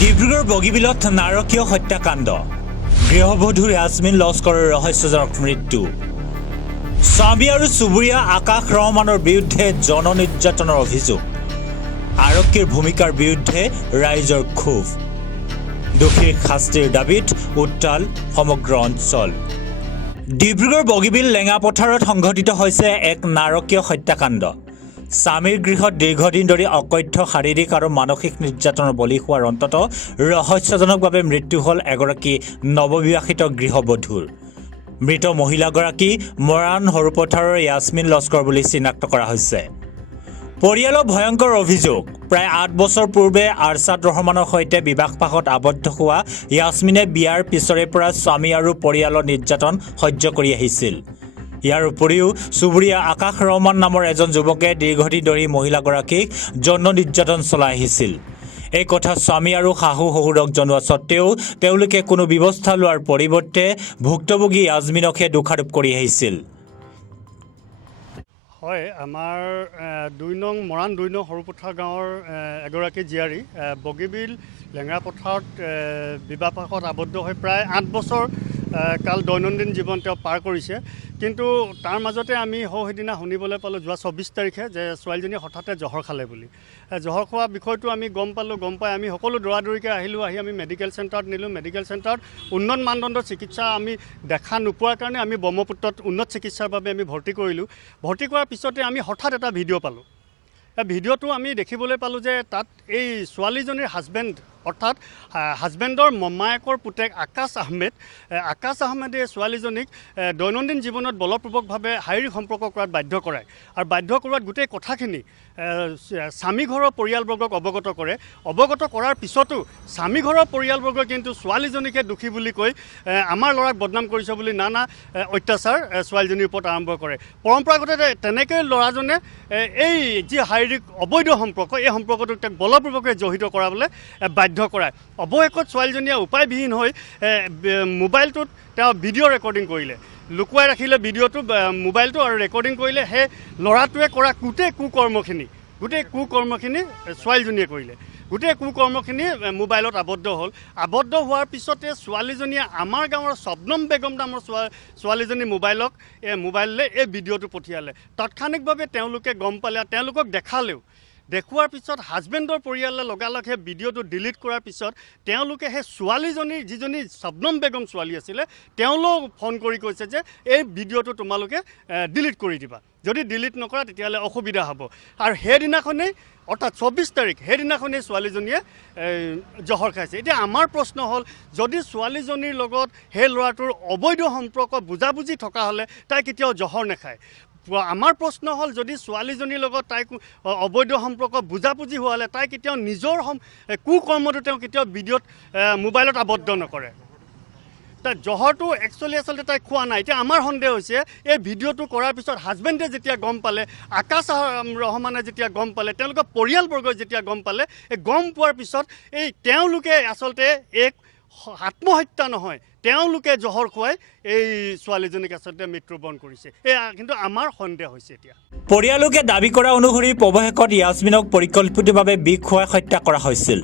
ডিব্ৰুগড় বগীবিলত নাৰকীয় হত্যাকাণ্ড গৃহবধূ ইয়াছমিন লস্কৰৰ ৰহস্যজনক মৃত্যু স্বামী আৰু চুবুৰীয়া আকাশ ৰহমানৰ বিৰুদ্ধে জন নিৰ্যাতনৰ অভিযোগ আৰক্ষীৰ ভূমিকাৰ বিৰুদ্ধে ৰাইজৰ ক্ষোভ দোষীৰ শাস্তিৰ দাবীত উত্তাল সমগ্ৰ অঞ্চল ডিব্ৰুগড় বগীবিল লেঙাপথাৰত সংঘটিত হৈছে এক নাৰকীয় হত্যাকাণ্ড স্বামীৰ গৃহত দীৰ্ঘদিন ধৰি অকথ্য শাৰীৰিক আৰু মানসিক নিৰ্যাতনৰ বলি হোৱাৰ অন্তত ৰহস্যজনকভাৱে মৃত্যু হ'ল এগৰাকী নৱবিবাহিত গৃহবধূৰ মৃত মহিলাগৰাকী মৰাণ সৰুপথাৰৰ ইয়াছমিন লস্কৰ বুলি চিনাক্ত কৰা হৈছে পৰিয়ালৰ ভয়ংকৰ অভিযোগ প্ৰায় ৮ বছৰ পূৰ্বে আৰছাদ ৰহমানৰ সৈতে বিবাহপাশত আবদ্ধ হোৱা ইয়াছমিনে বিয়াৰ পিছৰে পৰা স্বামী আৰু পৰিয়ালৰ নিৰ্যাতন সহ্য কৰি আহিছিল ইয়াৰ উপৰিও চুবুৰীয়া আকাশ ৰহমান নামৰ এজন যুৱকে দীৰ্ঘদিন ধৰি মহিলাগৰাকীক যৌন নিৰ্যাতন চলাই আহিছিল এই কথা স্বামী আৰু শাহু শহুৰক জনোৱা স্বত্তেও তেওঁলোকে কোনো ব্যৱস্থা লোৱাৰ পৰিৱৰ্তে ভুক্তভোগী ইয়াছমিনকহে দোষাৰোপ কৰি আহিছিল হয় আমাৰ ২ নং মৰাণ ২ নং সৰুপথাৰ গাঁৱৰ এগৰাকী জীয়াৰী বগীবিল লেঙাপথাৰত বিবাহপাশত আবদ্ধ হৈ প্ৰায় ৮ বছৰ কাল দৈনন্দিন জীৱন তেওঁ পাৰ কৰিছে কিন্তু তাৰ মাজতে আমি সেইদিনা শুনিবলৈ পালোঁ যোৱা ২৪ তাৰিখে যে ছোৱালীজনীয়ে হঠাতে জহৰ খালে বুলি জহৰ খোৱা বিষয়টো আমি গম পাই আমি সকলো দৌৰাদৌৰিকৈ আহিলোঁ আহি আমি মেডিকেল চেণ্টাৰত নিলোঁ মেডিকেল চেণ্টাৰত উন্নত মানদণ্ডৰ চিকিৎসা আমি দেখা নোপোৱাৰ কাৰণে আমি ব্ৰহ্মপুত্ৰত উন্নত চিকিৎসাৰ বাবে আমি ভৰ্তি কৰিলোঁ ভৰ্তি কৰাৰ পিছতে আমি হঠাৎ এটা ভিডিঅ' পালোঁ ভিডিঅ'টো আমি দেখিবলৈ পালোঁ যে তাত এই ছোৱালীজনীৰ হাজবেণ্ড অৰ্থাৎ হাজবেণ্ডৰ মমায়েকৰ পুতেক আকাশ আহমেদে ছোৱালীজনীক দৈনন্দিন জীৱনত বলপূৰ্বকভাৱে শাৰীৰিক সম্পৰ্ক কৰাত বাধ্য কৰায় আৰু বাধ্য কৰোৱাত গোটেই কথাখিনি স্বামী ঘৰৰ পৰিয়ালবৰ্গক অৱগত কৰাৰ পিছতো স্বামী ঘৰৰ পৰিয়ালবৰ্গই কিন্তু ছোৱালীজনীকে দোষী বুলি কৈ আমাৰ ল'ৰাক বদনাম কৰিছে বুলি নানা অত্যাচাৰ ছোৱালীজনীৰ ওপৰত আৰম্ভ কৰে পৰম্পৰাগততে তেনেকৈ ল'ৰাজনে এই যি শাৰীৰিক অবৈধ সম্পৰ্ক এই সম্পৰ্কটোক তেওঁক বলপূৰ্বকে জড়িত কৰাবলৈ বাধ্য কৰায় অৱশেষত ছোৱালীজনীয়ে উপায়বিহীন হৈ মোবাইলটোত তেওঁ ভিডিঅ' ৰেকৰ্ডিং কৰিলে লুকুৱাই ৰাখিলে ভিডিঅ'টো মোবাইলটো আৰু ৰেকৰ্ডিং কৰিলে সেই ল'ৰাটোৱে কৰা গোটেই কুকৰ্মখিনি ছোৱালীজনীয়ে কৰিলে গোটেই কুকৰ্মখিনি মোবাইলত আবদ্ধ হ'ল আবদ্ধ হোৱাৰ পিছতে ছোৱালীজনীয়ে আমাৰ গাঁৱৰ শবনম বেগম নামৰ ছোৱালীজনী মোবাইললৈ এই ভিডিঅ'টো পঠিয়ালে তাৎক্ষণিকভাৱে তেওঁলোকে গম পালে তেওঁলোকক দেখুৱাৰ পিছত হাজবেণ্ডৰ পৰিয়ালে লগালগ সেই ভিডিঅ'টো ডিলিট কৰাৰ পিছত তেওঁলোকে সেই ছোৱালীজনীৰ যিজনী শবনম বেগম ছোৱালী আছিলে তেওঁলোক ফোন কৰি কৈছে যে এই ভিডিঅ'টো তোমালোকে ডিলিট কৰি দিবা যদি ডিলিট নকৰা তেতিয়াহ'লে অসুবিধা হ'ব আৰু সেইদিনাখনেই অৰ্থাৎ ২৪ তাৰিখ সেইদিনাখনেই ছোৱালীজনীয়ে জহৰ খাইছে এতিয়া আমাৰ প্ৰশ্ন হ'ল যদি ছোৱালীজনীৰ লগত সেই ল'ৰাটোৰ অবৈধ সম্পৰ্ক বুজাবুজি থকা হ'লে তাই কেতিয়াও জহৰ নাখায় আমাৰ প্ৰশ্ন হ'ল যদি ছোৱালীজনীৰ লগত তাইক অবৈধ সম্পৰ্ক বুজাবুজি হোৱা হ'লে তাই কেতিয়াও নিজৰ কুকৰ্মটো তেওঁ কেতিয়াও ভিডিঅ'ত মোবাইলত আবদ্ধ নকৰে তাই জহৰটো আচলতে তাই খোৱা নাই এতিয়া আমাৰ সন্দেহ হৈছে এই ভিডিঅ'টো কৰাৰ পিছত হাজবেণ্ডে যেতিয়া গম পালে আকাশ ৰহমানে যেতিয়া গম পালে তেওঁলোকৰ পৰিয়ালবৰ্গই যেতিয়া গম পালে এই গম পোৱাৰ পিছত এই তেওঁলোকে আচলতে এক আত্মহত্যা নহয় তেওঁলোকে জহৰ খুৱাই এই ছোৱালীজনীক আচলতে মৃত্যুবৰণ কৰিছে কিন্তু আমাৰ সন্দেহ হৈছে এতিয়া পৰিয়ালকে দাবী কৰা অনুসৰি প্ৰৱেশত ইয়াছমিনক পৰিকল্পিতভাৱে বিষ খুৱাই হত্যা কৰা হৈছিল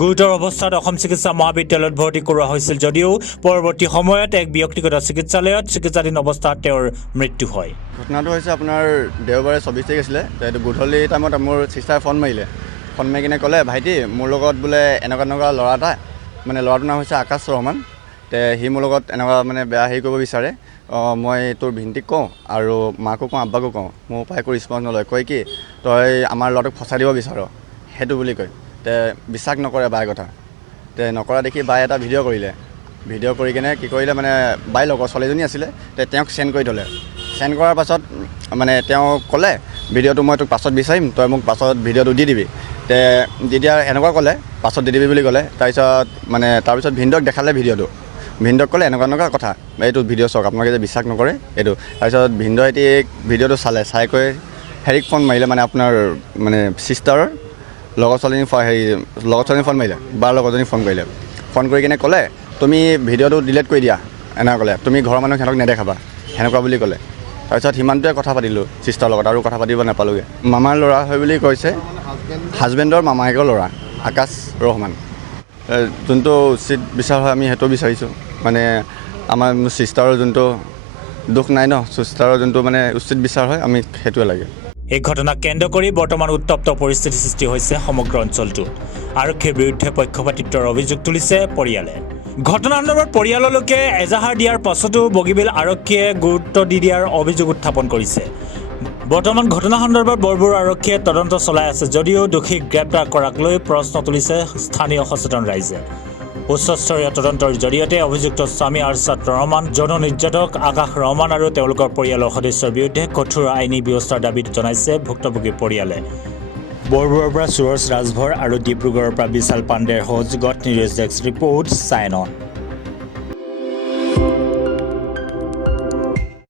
গুৰুতৰ অৱস্থাত অসম চিকিৎসা মহাবিদ্যালয়ত ভৰ্তি কৰোৱা হৈছিল যদিও পৰৱৰ্তী সময়ত এক ব্যক্তিগত চিকিৎসালয়ত চিকিৎসাধীন অৱস্থাত তেওঁৰ মৃত্যু হয় ঘটনাটো হৈছে আপোনাৰ দেওবাৰে ২৪ তাৰিখ আছিলে এইটো গধূলি টাইমত মোৰ চিষ্টাৰে ফোন মাৰি কিনে ক'লে ভাইটি মোৰ লগত বোলে এনেকুৱা ল'ৰা এটা মানে ল'ৰাটোৰ নাম হৈছে আকাশ ৰহমান সি মোৰ লগত এনেকুৱা মানে বেয়া হেৰি কৰিব বিচাৰে মই তোৰ ভিনটিক কওঁ আৰু মাকো কওঁ আব্বাকো কওঁ মোৰ উপায় একো ৰেচপঞ্চ নলয় কয় কি তই আমাৰ ল'ৰাটোক ফচাই দিব বিচাৰ সেইটো বুলি কয় বিশ্বাস নকৰে বাই কথা নকৰা দেখি বাই এটা ভিডিঅ' কৰিলে ভিডিঅ' কৰি কিনে কি কৰিলে মানে বাই লগৰ ছোৱালীজনী আছিলে তেওঁক চেণ্ড কৰি থ'লে চেণ্ড কৰাৰ পাছত মানে তেওঁ ক'লে ভিডিঅ'টো মই তোক পাছত বিচাৰিম তই মোক পাছত ভিডিঅ'টো দি দিবি দি দিয়া এনেকুৱা ক'লে পাছত দি দিবি বুলি ক'লে তাৰপিছত ভিনদক দেখালে ভিনদক ক'লে এনেকুৱা কথা এইটো ভিডিঅ' চাওক আপোনালোকে যে বিশ্বাস নকৰে এইটো তাৰপিছত ভিনদই ভিডিঅ'টো চাই কৈ হেৰিক ফোন মাৰিলে মানে আপোনাৰ মানে চিষ্টাৰৰ লগৰ ছোৱালীজনী ফোন মাৰিলে বাৰ লগৰজনী ফোন কৰি কিনে ক'লে তুমি ভিডিঅ'টো ডিলিট কৰি দিয়া এনেকুৱা ক'লে তুমি ঘৰৰ মানুহ সিহঁতক নেদেখাবা সেনেকুৱা বুলি ক'লে তাৰপিছত সিমানটোৱে কথা পাতিলোঁ চিষ্টাৰৰ লগত আৰু কথা পাতিব নাপালোঁগৈ মামাৰ ল'ৰা হয় বুলি কৈছে হাজবেণ্ডৰ মামায়েকৰ ল'ৰা আকাশ ৰহমান যোনটো উচিত বিচাৰ হয় আমি সেইটো বিচাৰিছোঁ মানে আমাৰ চিষ্টাৰৰ যোনটো দুখ নাই ন চিষ্টাৰৰ যোনটো মানে উচিত বিচাৰ হয় আমি সেইটোৱে লাগে এই ঘটনাক কেন্দ্ৰ কৰি বৰ্তমান উত্তপ্ত পৰিস্থিতিৰ সৃষ্টি হৈছে সমগ্ৰ অঞ্চলটোত আৰক্ষীৰ বিৰুদ্ধে পক্ষপাতিত্বৰ অভিযোগ তুলিছে পৰিয়ালে ঘটনা সন্দৰ্ভত পৰিয়াললৈকে এজাহাৰ দিয়াৰ পাছতো বগীবিল আৰক্ষীয়ে গুৰুত্ব দি দিয়াৰ অভিযোগ উত্থাপন কৰিছে বৰ্তমান ঘটনা সন্দৰ্ভত বৰবুৰ আৰক্ষীয়ে তদন্ত চলাই আছে যদিও দোষীক গ্ৰেপ্তাৰ কৰাক লৈ প্ৰশ্ন তুলিছে স্থানীয় সচেতন ৰাইজে উচ্চস্তৰীয় তদন্তৰ জৰিয়তে অভিযুক্ত স্বামী আৰছাদ ৰহমান যৌন নিৰ্যাতক আকাশ ৰহমান আৰু তেওঁলোকৰ পৰিয়ালৰ সদস্যৰ বিৰুদ্ধে কঠোৰ আইনী ব্যৱস্থাৰ দাবী জনাইছে ভুক্তভোগী পৰিয়ালে বৰবুৰৰ পৰা সুৰজ ৰাজভৰ আৰু ডিব্ৰুগড়ৰ পৰা বিশাল পাণ্ডেৰ সহযোগত news desk report sign on